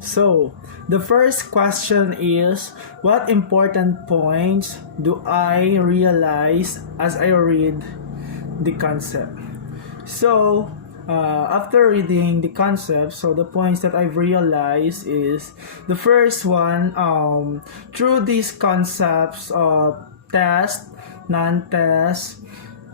So, the first question is, what important points do I realize as I read the concept? So, after reading the concept, so the points that I've realized is the first one, through these concepts of test, non-test,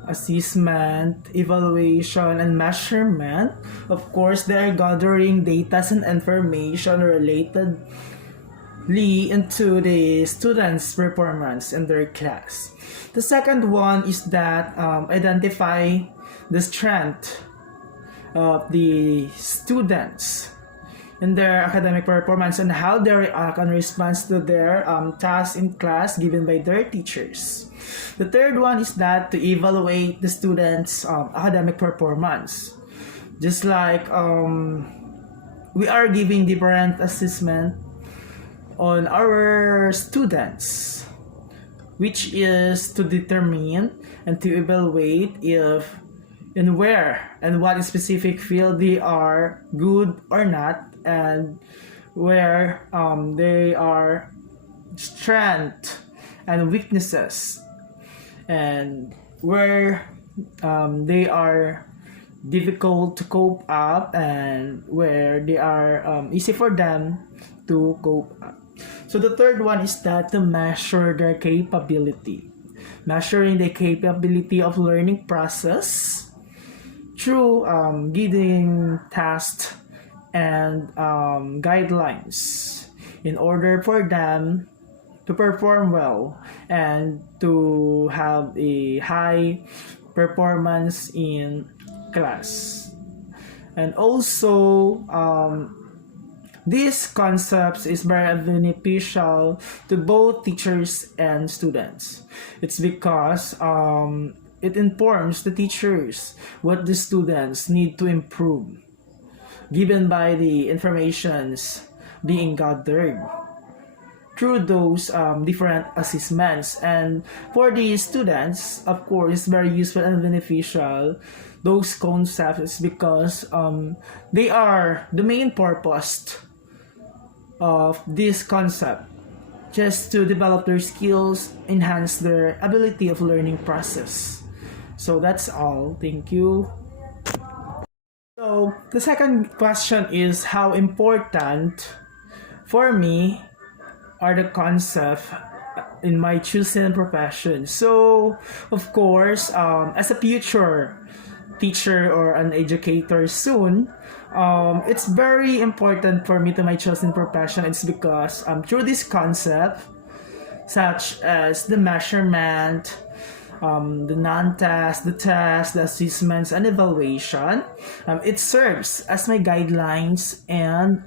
assessment, evaluation, and measurement. Of course, they are gathering data and information relatedly into the students' performance in their class. The second one is that identify the strength of the students in their academic performance and how they react in response to their tasks in class given by their teachers. The third one is that to evaluate the students' academic performance. Just like we are giving different assessment on our students, which is to determine and to evaluate if and where and what specific field they are good or not, and where they are strength and weaknesses, and where they are difficult to cope up and where they are easy for them to cope up. So the third one is that to measure their capability, measuring the capability of learning process through giving tasks and guidelines in order for them to perform well and to have a high performance in class. And also, these concepts is very beneficial to both teachers and students. It's because it informs the teachers what the students need to improve given by the informations being gathered through those different assessments. And for the students, of course, it's very useful and beneficial those concepts because they are the main purpose of this concept, just to develop their skills, enhance their ability of learning process. So that's all. Thank you. So the second question is how important for me are the concepts in my chosen profession. So of course, as a future teacher or an educator soon, it's very important for me to my chosen profession. It's because through this concept, such as the measurement, the non-test, the test, the assessments, and evaluation, it serves as my guidelines and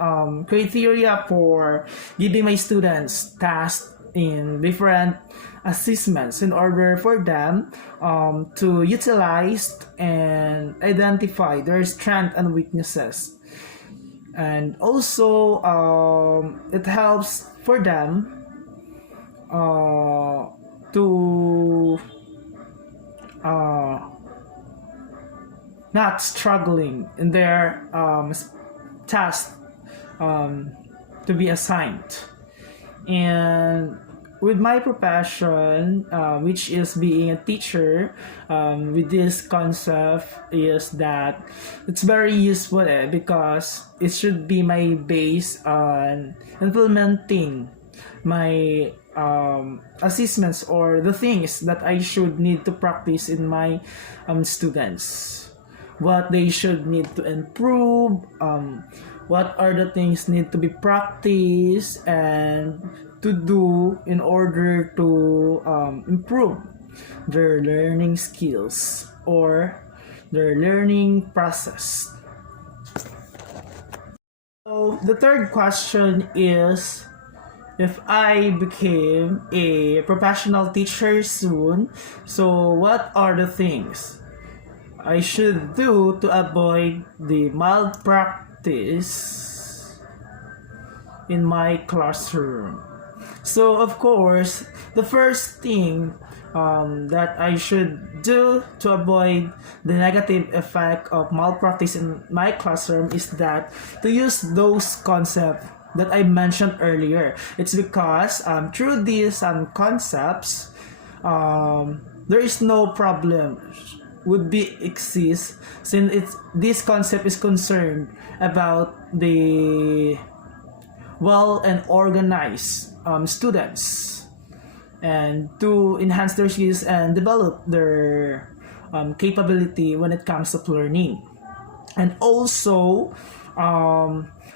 criteria for giving my students tasks in different assessments in order for them to utilize and identify their strengths and weaknesses. And also, it helps for them to not struggling in their task to be assigned. And with my profession, which is being a teacher, with this concept is that it's very useful because it should be my base on implementing my assessments or the things that I should need to practice in my students, what they should need to improve, what are the things need to be practiced and to do in order to improve their learning skills or their learning process. So the third question is, if I became a professional teacher soon, so what are the things I should do to avoid the malpractice in my classroom? So of course, the first thing that I should do to avoid the negative effect of malpractice in my classroom is that to use those concepts that I mentioned earlier. It's because through these concepts, there is no problem would be exist, since this concept is concerned about the well and organized students, and to enhance their skills and develop their capability when it comes to learning. And also,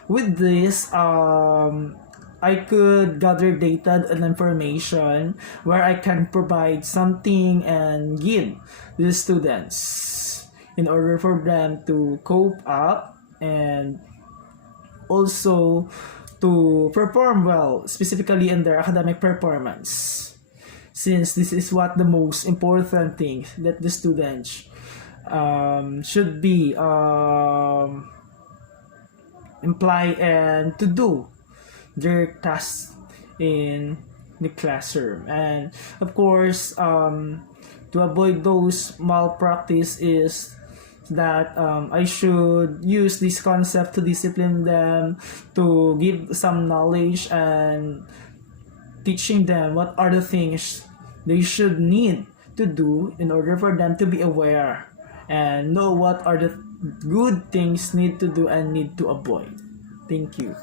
with this, I could gather data and information where I can provide something and give the students in order for them to cope up and also to perform well, specifically in their academic performance. Since this is what the most important thing that the students should be imply and to do their tasks in the classroom. And of course, to avoid those malpractice is that I should use this concept to discipline them, to give some knowledge and teaching them what are the things they should need to do in order for them to be aware and know what are the good things need to do and need to avoid. Thank you.